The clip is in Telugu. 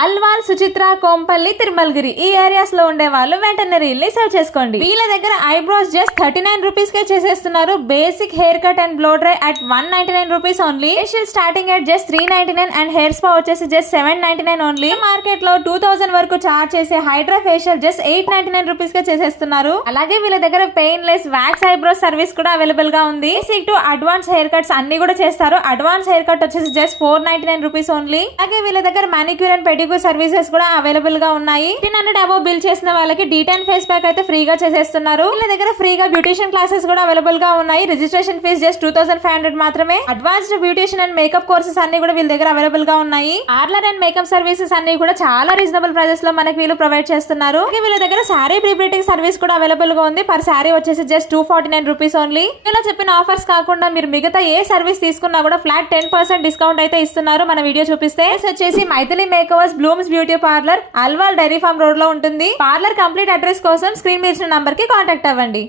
అల్వాల్, సుచిత్ర, కోంపల్లి, తిరుమలగిరి ఈ ఏరియాస్ లో ఉండే వాళ్ళు వెంటనే రీల్ ని సేవ్ చేసుకోండి. వీళ్ళ దగ్గర ఐబ్రోస్ జస్ట్ 39 రూపీస్ కే చేసేస్తున్నారు. Basic haircut and blow dry at 199 rupees only. Facial starting at just 399 and hair spa వచ్చేసి జస్ట్ 799 ఓన్లీ. మార్కెట్ లో 2000 వరకు చార్జ్ చేసే హైడ్రా ఫేషియల్ జస్ట్ 899 రూపీస్ కే చేసేస్తున్నారు. అలాగే వీళ్ళ దగ్గర painless wax eyebrows service కూడా అవైలబుల్ గా ఉంది. Basic to advance haircuts అన్ని కూడా చేస్తారు. అడ్వాన్స్ హెయిర్ కట్ వచ్చేసి జస్ట్ 499 రూపీస్ ఓన్లీ. అలాగే వీళ్ళ దగ్గర మానిక్యూర్ అండ్ సర్వీసెస్ కూడా అవైలబుల్ గా ఉన్నాయి. 1500 అబౌవ్ బిల్ చేసిన వాళ్ళకి D10 ఫేస్ ప్యాక్ అయితే ఫ్రీగా చేసేస్తున్నారు. వీళ్ళ దగ్గర ఫ్రీగా బ్యూటిషియన్ క్లాసెస్ కూడా అవైలబుల్ గా ఉన్నాయి. రిజిస్ట్రేషన్ ఫీజ్ జస్ట్ 2500 మాత్రమే. Advanced beautician and makeup courses అన్ని కూడా వీళ్ళ దగ్గర అవైలబుల్ గా ఉన్నాయి. పార్లర్ అండ్ మేకప్ సర్వీసెస్ అన్ని కూడా చాలా రీజనబుల్ ప్రైజెస్ లో మనకి వీళ్ళు ప్రొవైడ్ చేస్తున్నారు. వీళ్ళ దగ్గర సారీ ప్రీ ప్రింటింగ్ సర్వీస్ కూడా అవైలబుల్ గా ఉంది. పర్ సారీ వచ్చేసి జస్ట్ 249 రూపీస్ ఓన్లీ. ఇలా చెప్పిన ఆఫర్స్ కాకుండా మీరు మిగతా ఏ సర్వీస్ తీసుకున్నా కూడా ఫ్లాట్ 10% డిస్కౌంట్ అయితే ఇస్తున్నారు. మన వీడియో చూపిస్తే వచ్చేసి Maithili makeovers blooms beauty parlour, Alwal dairy farm road లో ఉంటుంది. పార్లర్ కంప్లీట్ అడ్రస్ కోసం స్క్రీన్ మీద ఇచ్చిన నంబర్ కి కాంటాక్ట్ అవ్వండి.